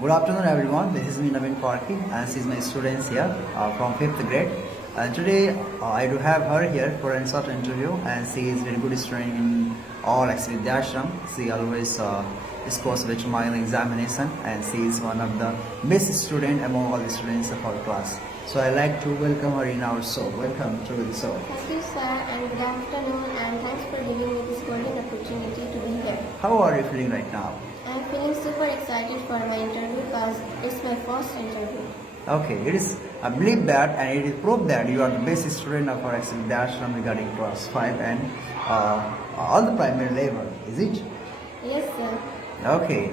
Good afternoon everyone, this is me Naveen Parki and this is my students here from 5th grade. And today I do have her here for a short interview, and she is very good student in all Upadhyay ashram. She always scores with my examination, and she is one of the best student among all the students of our class. So I like to welcome her in our show. Welcome to the show. Thank you, sir, and good afternoon, and thanks for giving me this golden opportunity to be here. How are you feeling right now? I'm feeling super excited for my interview because it's my first interview. Okay, it is, I believe that, and it is proved that you are the best student of our Upadhyay ashram regarding class 5 and all the primary level, is it? Yes, sir. Okay,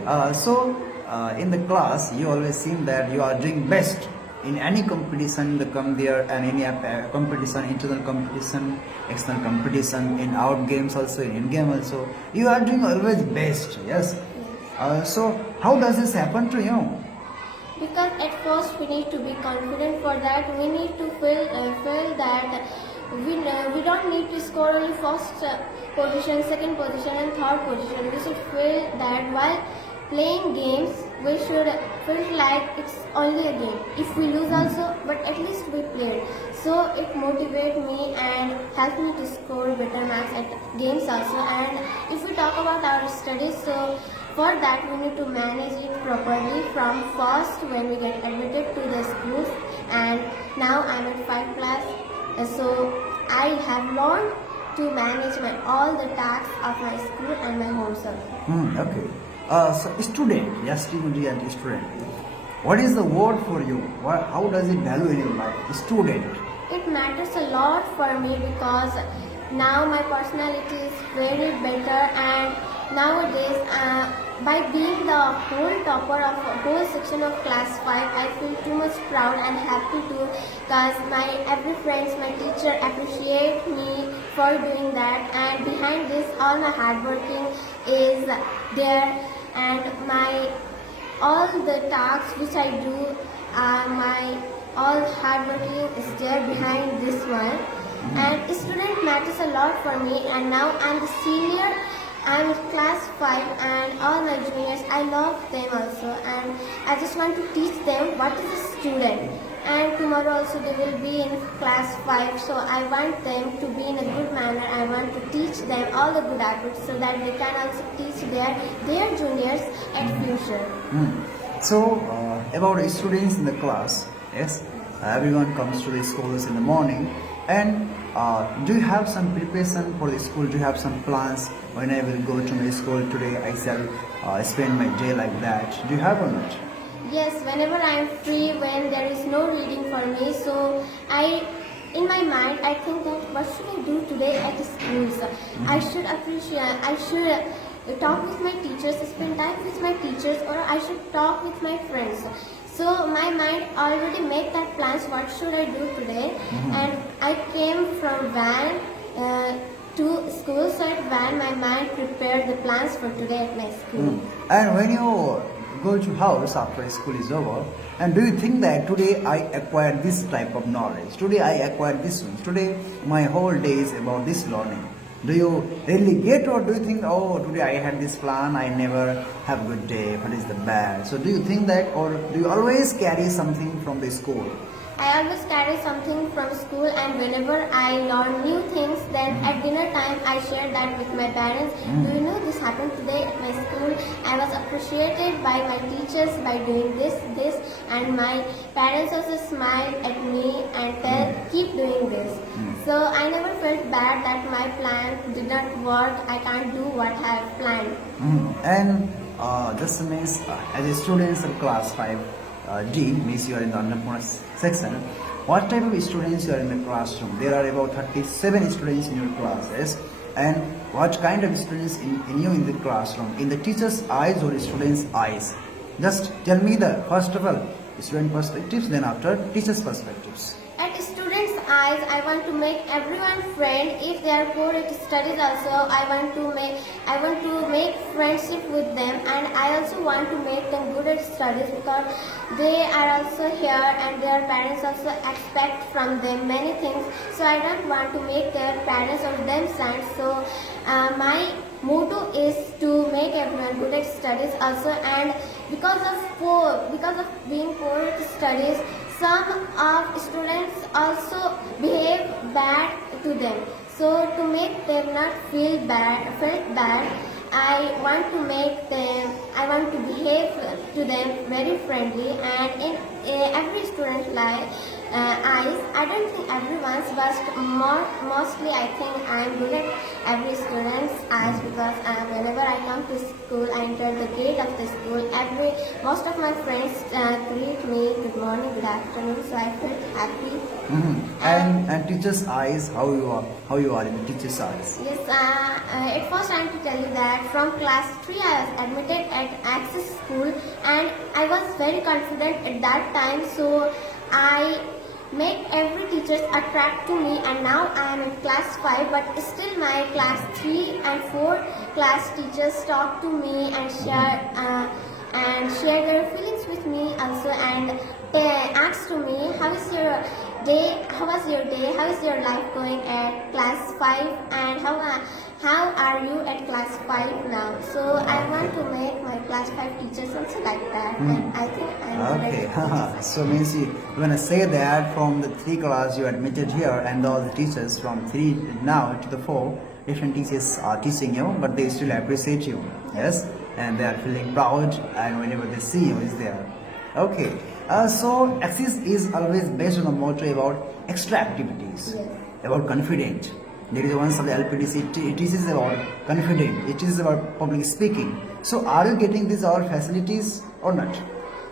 in the class, you always seem that you are doing best in any competition that come there, and any competition, internal competition, external competition, in out games also, in game also. You are doing always best, yes? So, how does this happen to you? Because at first we need to be confident. For that, we need to feel that we don't need to score only first position, second position, and third position. We should feel that while playing games, we should feel like it's only a game. If we lose also, but at least we played. So it motivates me and helps me to score better marks at games also. And if we talk about our studies, so for that we need to manage it properly from first when we get admitted to the schools, and now I'm at 5th class. So I have learned to manage all the tasks of my school and my home circle. Okay. So student, yes, student and student. What is the word for you? How does it value in your life? Student. It matters a lot for me because now my personality is very better, and nowadays by being the whole topper of a whole section of class 5, I feel too much proud and happy too, because my every friends, my teacher appreciate me for doing that, and behind this all my hard working is there, and my all the tasks which I do, my all hard working is there behind this one. And student matters a lot for me, and now I'm the senior. I'm in class 5, and all my juniors, I love them also, and I just want to teach them what is a student. And tomorrow also they will be in class 5, so I want them to be in a good manner. I want to teach them all the good habits so that they can also teach their juniors at future. So, about students in the class, yes, everyone comes to the schools in the morning, and do you have some preparation for the school? Do you have some plans? When I will go to my school today, I shall spend my day like that. Do you have or not? Yes, whenever I am free, when there is no reading for me, so in my mind, I think that what should I do today at school? So I should talk with my teachers, spend time with my teachers, or I should talk with my friends. So my mind already make that plans, what should I do today? And I came from van to school, so at van my mind prepared the plans for today at my school. And when you go to house after school is over, and do you think that today I acquired this type of knowledge, today I acquired this one, today my whole day is about this learning? Do you really get, or do you think, oh, today I had this plan, I never have a good day, what is the bad? So do you think that, or do you always carry something from the school? I always carry something from school, and whenever I learn new things, then at dinner time I share that with my parents. Do you know this happened today at my school? I was appreciated by my teachers by doing this, and my parents also smiled at me and said, keep doing this. So I never felt bad that my plan did not work, I can't do what I have planned. And this means as a student of class 5, D means you are in the Annapurna section. What type of students you are in the classroom? There are about 37 students in your classes. And what kind of students in you in the classroom? In the teacher's eyes or students' eyes? Just tell me the first of all student perspectives, then after teacher's perspectives. At students' eyes, I want to make everyone friend. If they are poor at studies also, I want to make friendship with them, and I also want to make them good at studies because they are also here and their parents also expect from them many things. So I don't want to make their parents or them sad. So my motto is to make everyone good at studies also, and because of because of being poor with studies, some of students also behave bad to them. So to make them not felt bad, I want to behave to them very friendly, and in every student's life eyes. I don't think everyone's, but mostly I think I'm good at every student's eyes, because whenever I come to school, I enter the gate of the school. Most of my friends greet me good morning, good afternoon, so I felt happy. And teachers' eyes, how you are in the teachers' eyes? Yes, at first I am to tell you that from class 3 I was admitted at Access School, and I was very confident at that time, so I make every teacher attract to me, and now I am in class 5, but still my class 3 and 4 class teachers talk to me and share their feelings with me also, and they ask to me, how was your day, how is your life going at class 5, and how are you at class 5 now? So I want to make my class 5 teachers also like that, and I think I'm Okay, ready. so means you gonna say that from the 3 class you admitted here, and all the teachers from 3 now to the 4 different teachers are teaching you, but they still appreciate you, yes, and they are feeling proud, and whenever they see you is there. Okay, so Axis is always based on the motto about extra activities, Yes. about confident. There is one of the LPDC, it is about confident, it is about public speaking. So are you getting these all facilities or not?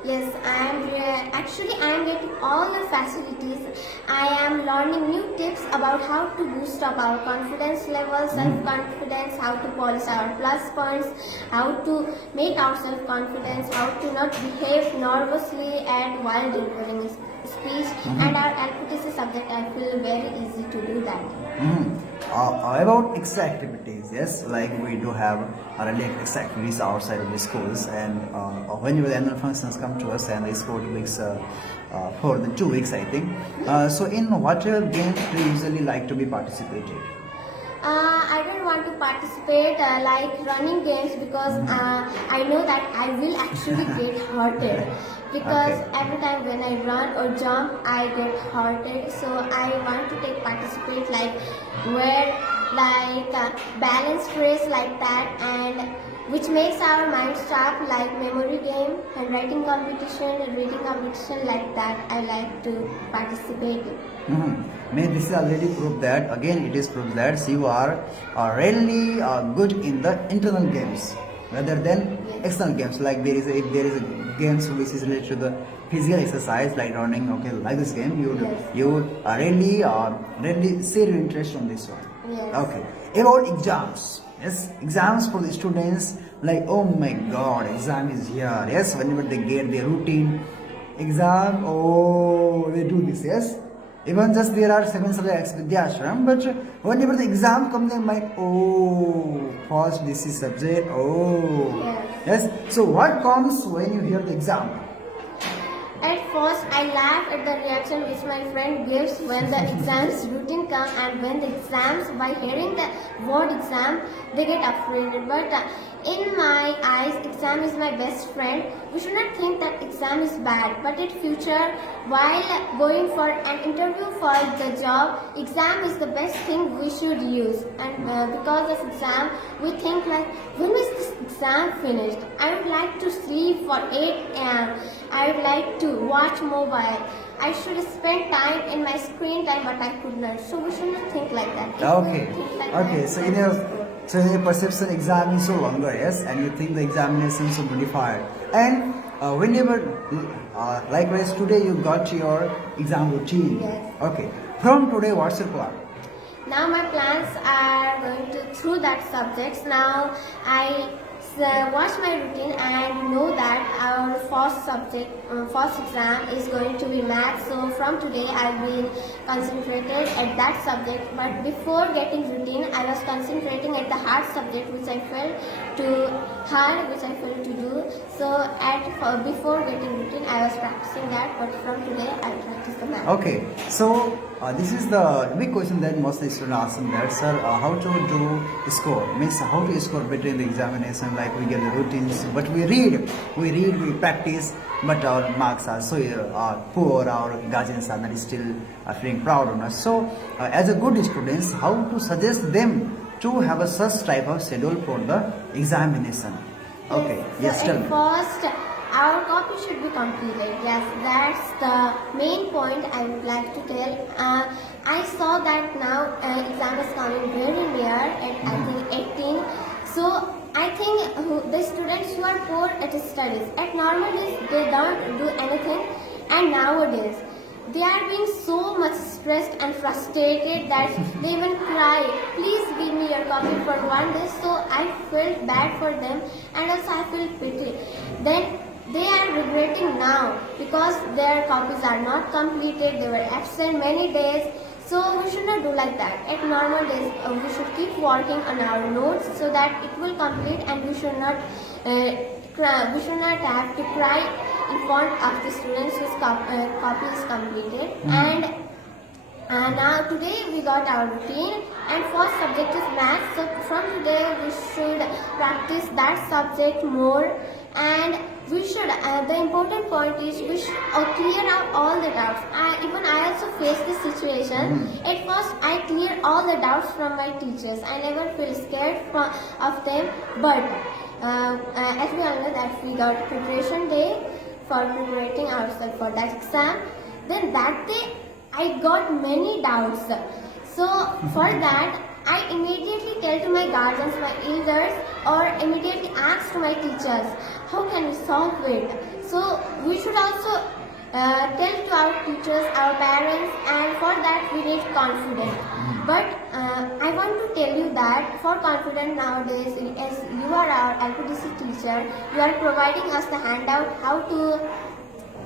Yes, I am getting all the facilities. I am learning new tips about how to boost up our confidence level, self-confidence, how to polish our plus points, how to make our self-confidence, how to not behave nervously and while delivering a speech. And our LPTC subject, I feel very easy to do that. About extra activities, yes, like we do have really extra activities outside of the schools, and whenever the annual functions come to us, and it's 4 weeks, for the 2 weeks, I think. So in what games do you usually like to be participated? I don't want to participate like running games, because I know that I will actually get hurted. Because Okay. every time when I run or jump, I get hurted. So I want to participate where balance race like that, and which makes our mind sharp, like memory game, handwriting competition, reading competition like that. I like to participate in. May this is already proved that, again it is proved that you are really good in the internal games rather than external games. Like if there is a games which is related to the physical exercise like running, okay, like this game, you really share your interest on this one. Yes. Okay, about exams. Yes, exams for the students, like, oh my god, exam is here. Yes, whenever they get their routine exam, oh, they do this. Yes, even just there are 7 subjects Vidyashram, but whenever the exam comes, they might, oh, first this is subject, oh, yes. So what comes when you hear the exam? At first, I laugh at the reaction which my friend gives when the exams routine come, and when the exams, by hearing the word exam, they get afraid. But in my eyes, exam is my best friend. We should not think that exam is bad, but in future, while going for an interview for the job, exam is the best thing we should use. And because of exam, we think like, when is this exam finished? I would like to sleep for 8 a.m. I would like to watch mobile. I should spend time in my screen time, but I could not. So we should not think like that. If Okay, we think like okay. that, So then in your it's good. perception, exam is so longer, yes, and you think the examination should be deferred. And whenever, likewise today, you got your exam routine. Yes. Okay. From today, what's your plan? Now my plans are going to through that subjects. Now I watch my routine and know that our first exam is going to be math. So from today I've been concentrated at that subject. But before getting routine, I was concentrating at the hard subject which I felt to do. So before getting routine, I was practicing that. But from today I'll practice the math. Okay. So this is the big question that most students ask that, sir, how to do score? Means how to score better in the examination, like like we get the routines, but we read, we practice, but our marks are so poor, our guardians are not still feeling proud on us. So as a good students, how to suggest them to have a such type of schedule for the examination? Okay, yes, so tell at me. first, our copy should be completed. Yes, that's the main point I would like to tell. I saw that now exam is coming very near at I think 18. So I think the students who are poor at studies, at normal days they don't do anything, and nowadays they are being so much stressed and frustrated that they even cry. Please give me your copy for one day. So I felt bad for them, and also I feel pity. Then they are regretting now because their copies are not completed. They were absent many days. So we should not do like that. At normal days, we should keep working on our notes so that it will complete, and we should not cry. We should not have to cry in front of the students whose copy is completed. And now today we got our routine, and first subject is maths. So from today we should practice that subject more, and we should. The important point is we should clear out all the doubts. Even I also faced this situation. At first I cleared all the doubts from my teachers. I never feel scared of them. But as we all know that we got preparation day for preparing ourselves for that exam. Then that day I got many doubts. So for that, I immediately tell to my guardians, my elders, or immediately ask to my teachers, how can we solve it? So we should also tell to our teachers, our parents, and for that we need confidence. But I want to tell you that for confidence nowadays, as you are our LPDC teacher, you are providing us the handout how to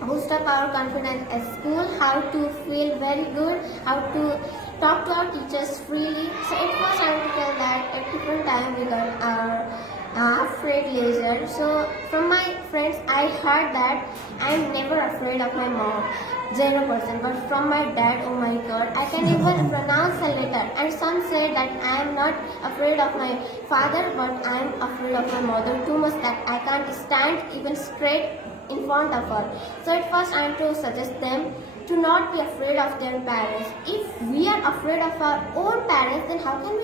boost up our confidence at school, how to feel very good, how to talk to our teachers freely. So at first I want to tell that at different time we got our afraid laser. So from my friends I heard that I am never afraid of my mom, 0%. But from my dad, oh my god, I can even pronounce a letter. And some say that I am not afraid of my father, but I am afraid of my mother too much that I can't stand even straight in front of her. So at first I am to suggest them to not be afraid of their parents. If we are afraid of our own parents, then how can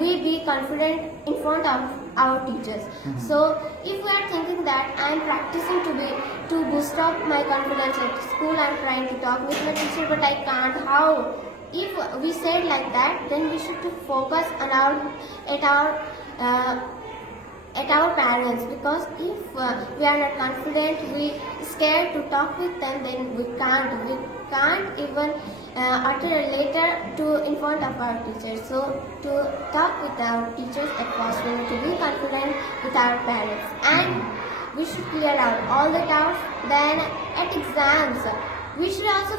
we be confident in front of our teachers? So if we are thinking that I am practicing to boost up my confidence at school, I am trying to talk with my teacher, but I can't. How? If we said like that, then we should focus on at our parents, because if we are not confident, we scared to talk with them, then we can't even utter a letter to in front of our teachers. So to talk with our teachers at first, we need to be confident with our parents, and we should clear out all the doubts. Then at exams, we should also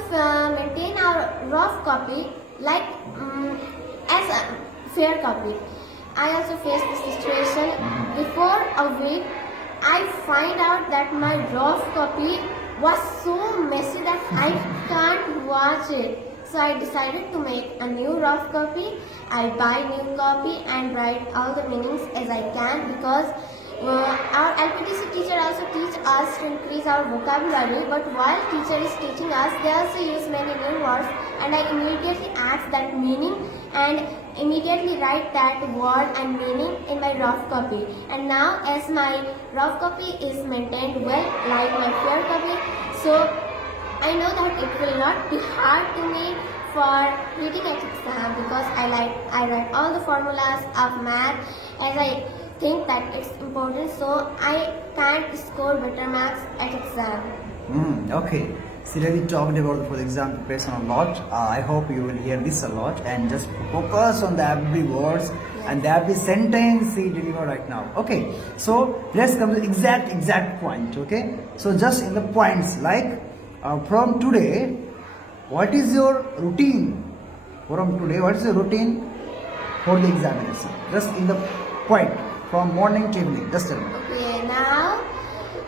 maintain our rough copy like as a fair copy. I also faced this situation. Before a week, I find out that my rough copy was so messy that I can't watch it. So I decided to make a new rough copy. I buy new copy and write all the meanings as I can, because our LPDC teacher also teach us to increase our vocabulary, but while teacher is teaching us, they also use many new words, and I immediately ask that meaning and immediately write that word and meaning in my rough copy. And now as my rough copy is maintained well like my fair copy, so I know that it will not be hard to me for reading at exam, because I write all the formulas of math as I think that it's important, so I can't score better marks at exam. Okay. So we talked about for the exam preparation a lot. I hope you will hear this a lot and just focus on the every words and the every sentence he deliver right now. Okay. So let's come to the exact point. Okay. So just in the points like from today, what is your routine? From today, what is your routine for the examination? Just in the point from morning to evening. Just tell me. Okay, now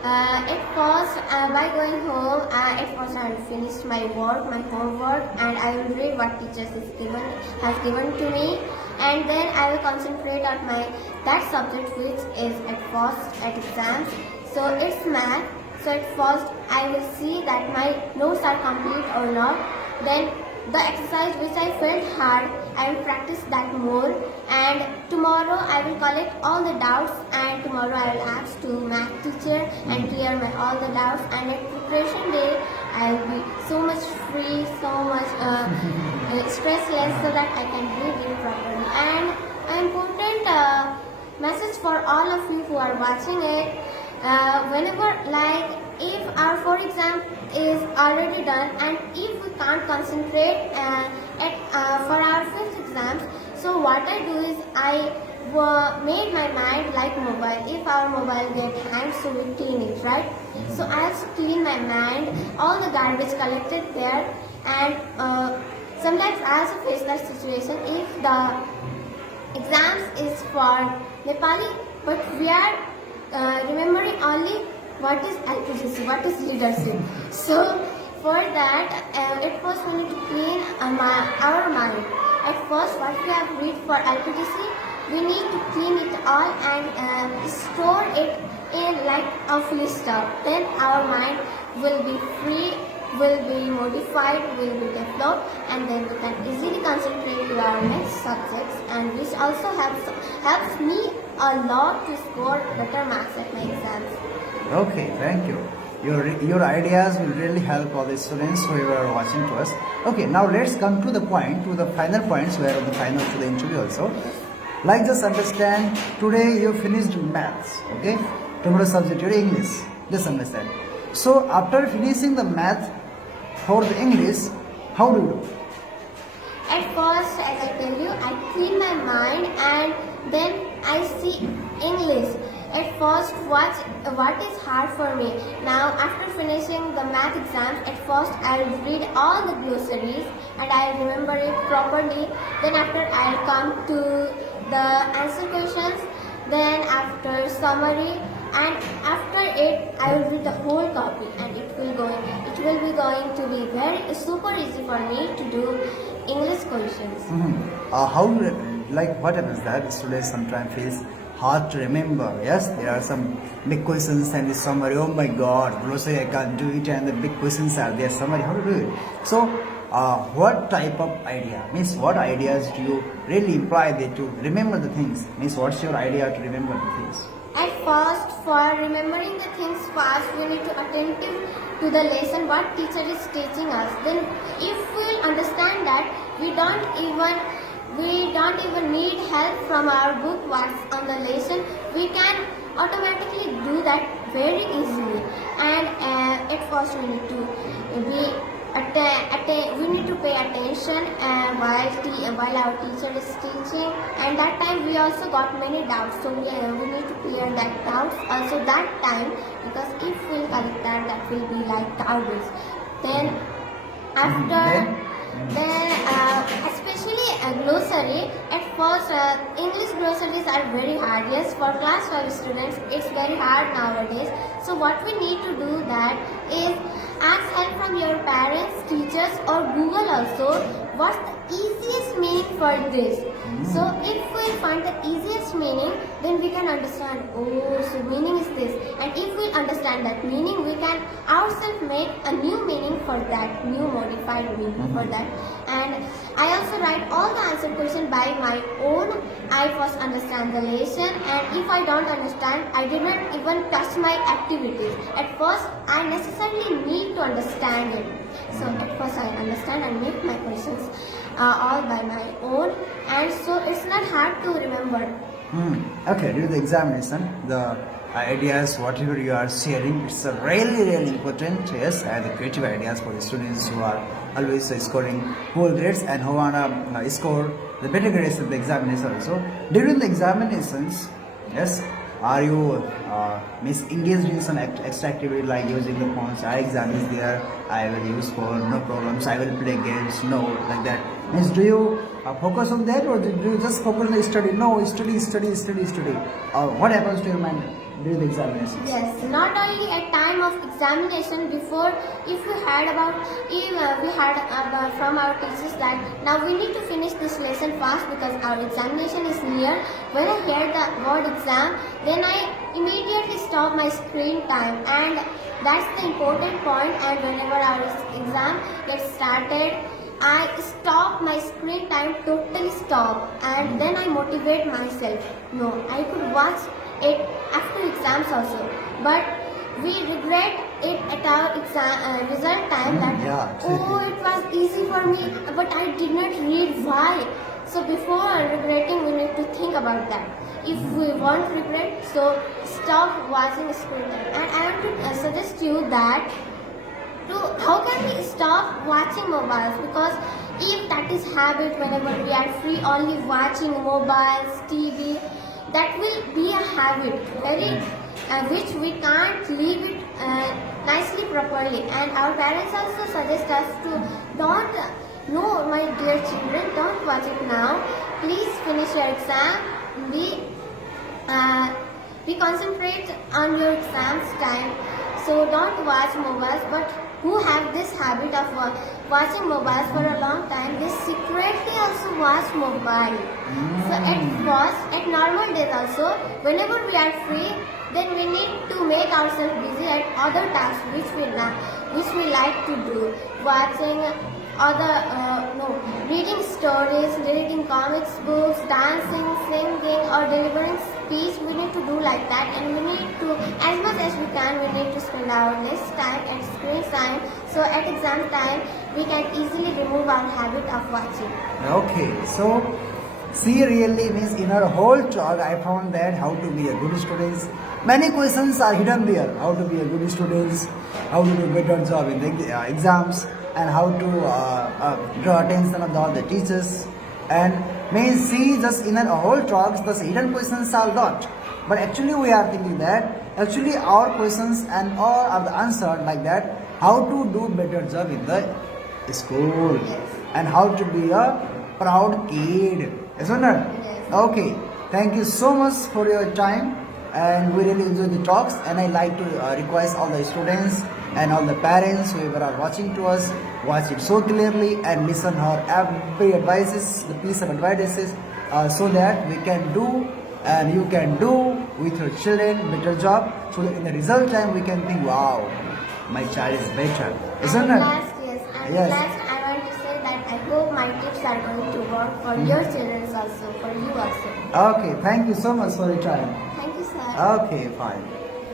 at first by going home, at first I will finish my work, my homework, and I will read what teachers has given to me. and then I will concentrate on my that subject which is at first at exams. So it's math. So at first I will see that my notes are complete or not. Then the exercise which I felt hard, I will practice that more, and tomorrow I will collect all the doubts, and tomorrow I will ask to math teacher and clear my all the doubts, and at preparation day I will be so much free, so much stressless, so that I can read it properly. And an important message for all of you who are watching it, whenever like if our 4 exam is already done and if we can't concentrate for our 5th exams, so what I do is I made my mind like mobile. If our mobile get hanged, so we clean it, right? So I also clean my mind, all the garbage collected there, and sometimes I also face that situation if the exams is for Nepali, but we are remembering only what is LPGC, what is leadership. So for that, at first we need to clean our mind. At first, what we have read for LPGC, we need to clean it all and store it in like a full stuff. Then our mind will be free, will be modified, will be developed, and then we can easily concentrate to our next subjects, and which also helps me a lot to score better marks at my exams. Okay, thank you. Your ideas will really help all the students who are watching to us. Okay, now let's come to the point, to the final points where the final to the interview also. Like just understand, today you finished maths, okay? Tomorrow subject your English, just understand. So after finishing the math for the English, how do you do? At first, as I tell you, I clean my mind and then I see English. At first, what is hard for me. Now, after finishing the math exams, at first I will read all the glossaries and I will remember it properly. Then after I will come to the answer questions. Then after summary, and after it I will read the whole copy, and it will be going to be very super easy for me to do English questions. What happens that students sometimes feels hard to remember? Yes, there are some big questions and the summary. Oh my God, glossary I can't do it, and the big questions are there. Summary, how to do it? So, what type of idea? Means what ideas do you really imply that to remember the things? Means what's your idea to remember the things? At first, for remembering the things fast, we need to attentive to the lesson what teacher is teaching us. Then, if we will understand that, we don't even need help from our book what's on the lesson. We can automatically do that very easily. And at first, we need to we need to pay attention while our teacher is teaching, and that time we also got many doubts, so we need to clear that doubts also that time, because if we collect that will be like garbage. Then after especially glossary, at first English glossaries are very hard. Yes, for class 5 students it's very hard nowadays. So what we need to do that is ask help from your parents, teachers, or Google also. What's the easiest meaning for this? So if we find the easiest meaning, then we can understand, oh, so meaning is this. And if we understand that meaning, we can ourselves make a new meaning for that, new modified meaning for that. And I also write all the answer question by my own. I first understand the lesson, and if I don't understand, I did not even touch my activities. At first, I necessarily need to understand it. So at first I understand and make my questions all by my own, and so it's not hard to remember. Okay, during the examination, the ideas, whatever you are sharing, it's a really important, yes, and the creative ideas for the students who are always scoring whole grades and who wanna score the better grades in the examination also. During the examinations, yes, are you engaged in some extra activity like using the phones? Our exam is there, I will use phone, no problems, I will play games, no, like that. Means do you focus on that, or do you just focus on the study? No, study. What happens to your mind? during the examinations? Yes, not only at time of examination. Before, if we had from our teachers that now we need to finish this lesson fast because our examination is near. When I hear the word exam, then I immediately stop my screen time, and that's the important point. And whenever our exam gets started, I stop my screen time, totally stop, and then I motivate myself. No, I could watch it after exams also, but we regret it at our exam result time that Yeah, oh, exactly. it was easy for me, but I did not read why. So before regretting, we need to think about that. If we want regret, so stop watching screen time. And I want to suggest you that to how can we stop watching mobiles, because if that is habit, whenever we are free only watching mobiles, TV, that will be a habit very which we can't leave it nicely properly. And our parents also suggest us to don't no, my dear children, don't watch it now, please finish your exam, be concentrate on your exams time, so don't watch mobiles. But who have this habit of watching mobiles for a long time, they secretly also watch mobile. So at first, at normal days also, whenever we are free, then we need to make ourselves busy at other tasks which we like to do, watching reading stories, reading comics books, dancing, singing, or delivering speech. We need to do like that, and we need to, as much as we can, we need to spend our less time at screen time. So at exam time, we can easily remove our habit of watching. Okay, so see, really means in our whole talk, I found that how to be a good student. Many questions are hidden there. How to be a good student, how to do better job in the exams, and how to draw attention of all the teachers. And may see just in our whole talks, the hidden questions are lot. But actually, we are thinking that actually our questions and all are the answered like that. How to do better job in the school, and how to be a proud kid, isn't it? Yes. Okay, thank you so much for your time, and we really enjoyed the talks. And I like to request all the students and all the parents whoever are watching to us, watch it so clearly and listen her every advices, the piece of advices, so that we can do and you can do with your children better job. So that in the result time we can think, wow, my child is better, isn't And it? last, yes, and Yes. last I want to say that I hope my tips are going to work for your children also, for you also. Okay, thank you so much for your time. Thank you, sir. Okay, fine.